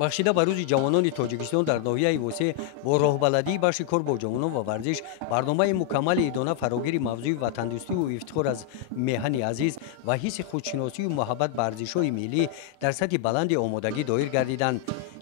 бахшида ба рӯзи ҷавонони тоҷикистон дар ноҳияи восеъ бо роҳбаладии бахши кор бо ҷавонон ва варзиш барномаи мукаммали идона фарогири мавзӯи ватандӯстиву ифтихор аз меҳани азиз ва ҳисси худшиносию муҳаббат ба арзишҳои миллӣ дар сатҳи баланди омодагӣ доир гардиданд.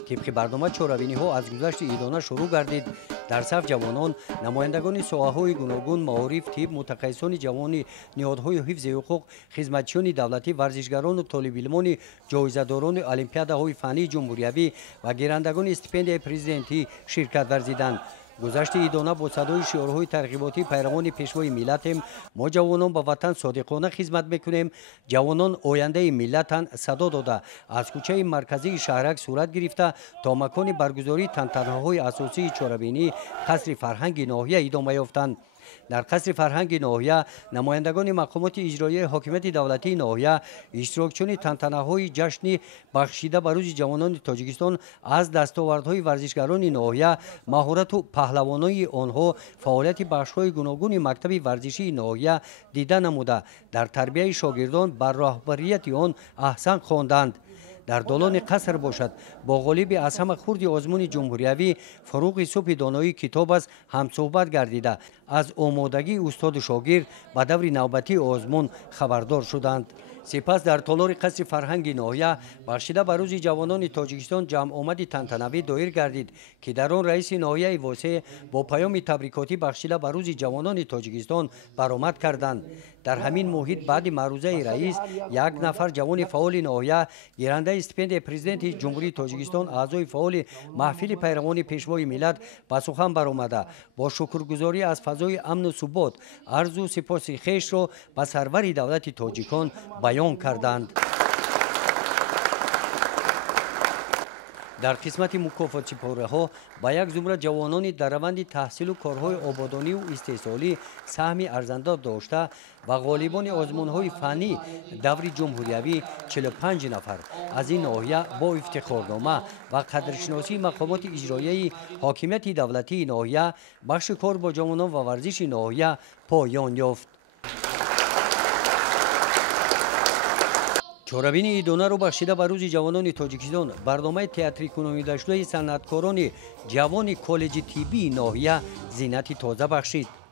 طبق برنامه چهاربینی‌ها از گذشت ایدانه شروع گردید. در صف جوانان نمایندگان ساحه‌های گوناگون، معارف، طب، متخصصان جوانی، نهادهای حفظ حقوق، خدمتچیان دولتی، ورزشگران و طالب علمان، جایزه‌داران المپیادهای فنی جمهوریوی و گیرندگان استیپندیای پرزیدنتی شرکت ورزیدند. گذشت ایدانه با صدای شعارهای ترغیباتی پیروان پیشوای ملتیم. ما جوانان با وطن صادقانه خدمت میکنیم. جوانان آینده ملتن صدا داده از کوچه مرکزی شهرک صورت گرفته تا مکان برگزاری تنتنه‌های اساسی چهاربینی قصر فرهنگ ناحیه ادامه یافتند. در قصر فرهنگ ناحیه نمایندگان مقامات اجرایی حاکمیت دولتی ناحیه اشتراکچیان تنتنه‌های جشن بخشیده به روز جوانان تاجیکستان از دستاوردهای ورزشگران ناحیه، مهارت و پهلوانی آنها، فعالیت بخش‌های گوناگون مکتب ورزشی ناحیه دیده نموده در تربیت شاگردان بر راهبریت آن احسان خواندند. در دالان قصر باشد با غالب از همه خرد آزمون جمهوریوی فروغ صبح دانایی کتاب است هم صحبت گردیده از آمادگی استاد و شاگرد به دور نوبتی آزمون خبردار شدند. سپس در تالار قصر فرهنگ ناحیه بخشیده به روز جوانان تاجیکستان جمع آمدی تنتنوی دایر گردید که در آن رئیس ناحیه واسه با پیام تبریکاتی بخشیده به روز جوانان تاجیکستان برآمد کردند. در همین محیط بعد معروضه رئیس یک نفر جوان فعال ناحیه گیرنده استیپند پرزیدنت جمهوری تاجیکستان اعضای فعال محفل پیروان پیشوای ملت به سخن برآمده با شکرگزاری از فضای امن و ثبات عرض و سپاس خویش را به سرور دولت تاجیکان بیان کردند. در قسمت مکافات سپاره ها با یک زمره جوانانی در روند تحصیل و کارهای آبادانی و استحصالی سهم ارزنده داشته و غالبان آزمون های فنی دور جمهوریوی 45 نفر از این ناحیه با افتخارنامه و قدرشناسی مقامات اجرایی حاکمیت دولتی ناحیه بخش کار با جوانان و ورزش ناحیه پایان یافت. چهاربین ایدانه رو بخشیده به روز جوانان تاجیکستان برنامه تئاتری کننده شده صنعتکاران جوان کالج طبی ناحیه زینت تازه بخشید.